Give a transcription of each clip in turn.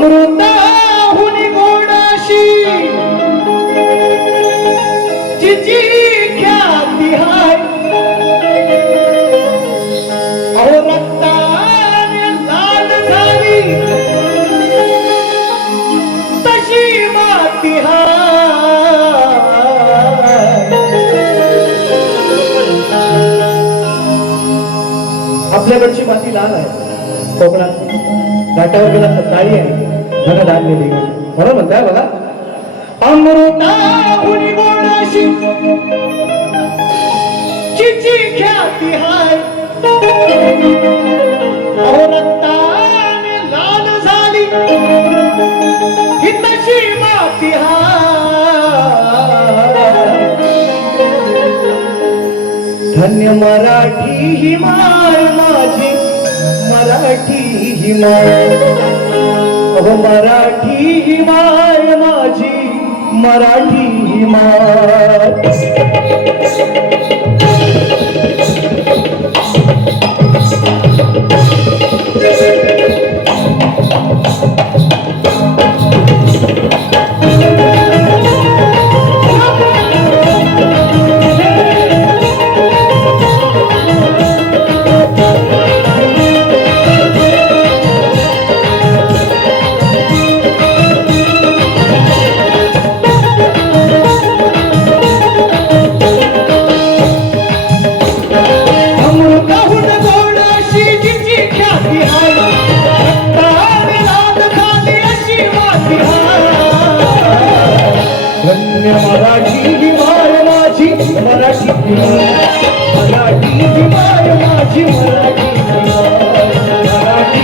अमृताहुनी गोडाशी जिची ख्याती हाय, अहो रक्ताने लाल झाली तशी माती हाय. आपल्याकडची माती लाल आहे, कोकणात घाटावर गेला तर काळी आहे, धन धान्य बरोबर म्हणताय बघा. अमृताहुनी गोडाशी जिची ख्याती हाय, अहो रक्ताने लाल झाली ही तशी माती हाय. धन्य मराठी ही माय माझी, मराठी ही माय, अहो मराठी ही माय माझी, मराठी ही माय. मराठी ही माय माझी, मराठी ही माय, मराठी ही माय माझी, मराठी ही माय, मराठी ही माय माझी, मराठी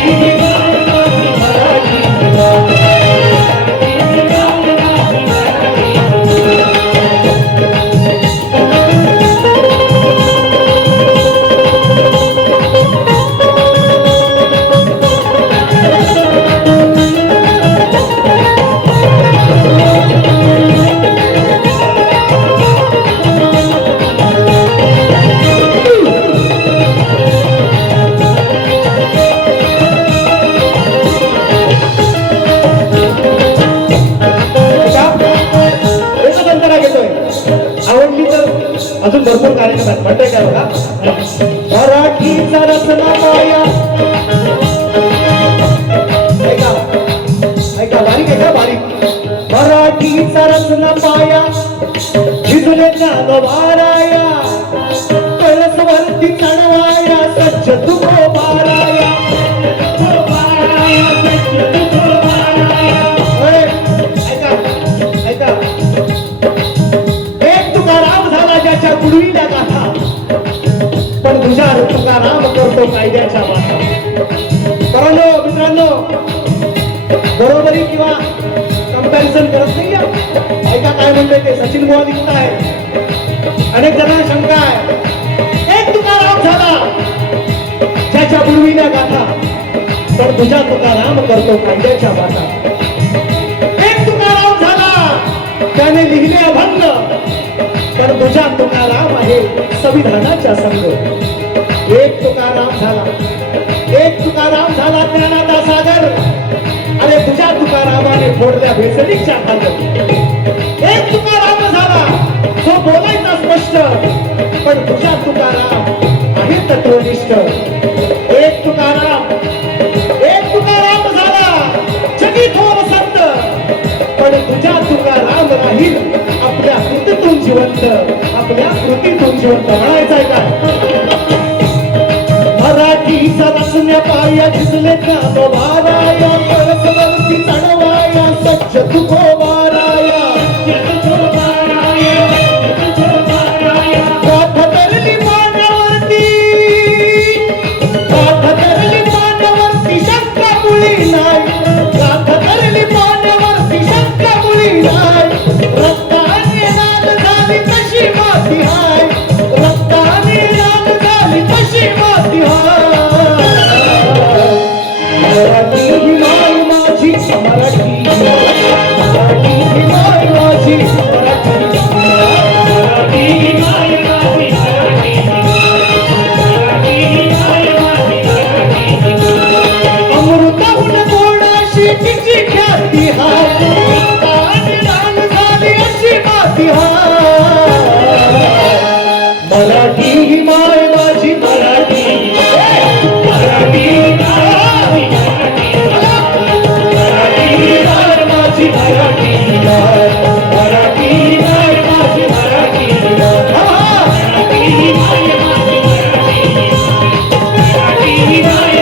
ही माय. आवडली तर अजून भरपूर कार्यक्रम आहेत, म्हणताय काय बघा. मराठीचा रसना माया, ऐका ऐका बारीक ऐका बारीक. मराठीचा रसना पाया झिजले ज्ञानोबाराया, कळसवरती चढवाया सज्ज तुको बाराया. ऐका गुडवीला गाथा, पण तुझ्या तुकाराम करतो कायद्याच्या वाटा. मित्रांनो, बरोबरी किंवा कंपॅरिझन करत नाही. ऐका काय म्हणतोय ते सचिन बुवा लिखताय. अनेक जणांना शंका आहे, एक तुकाराम झाला ज्याच्या गुडवीला गाथा, पण तुझ्या तुकाराम करतो कायद्याच्या वाटा. एक तुकाराम झाला त्याने लिहिले अभंग, पण तुझा तुकाराम आहे संविधानाच्या संग. एक तुकाराम झाला, एक तुकाराम झाला ज्ञानाचा सागर, अरे तुझ्या तुकारामाने फोडल्या भेसळीच्या खातर. एक तुकाराम झाला जो बोलायचा स्पष्ट, पण तुझा तुकाराम आहे तत्वनिष्ठ. एक तुकाराम झाला जगी थोर संत, पण तुझ्या तुकाराम राहील आपल्या कृतीतून जिवंत, आपल्या कृतीतून जिवंत. म्हणायचंय काय. मराठीचा रसण्या पाया झिजले ज्ञानोबाराया, कळसवरती चढवाया सज्ज तुको बाराया. गाथा धरली पाण्यावरती, गाथा धरली पाण्यावरती शंका मुळी नाही, गाथा धरली पाण्यावरती शंका मुळी नाही. रक्ताने लाल झाली तशी माती हाय, रक्ताने लाल झाली तशी माती हाय. मराठी ही माय माझी, मराठी ही माय, आई नाही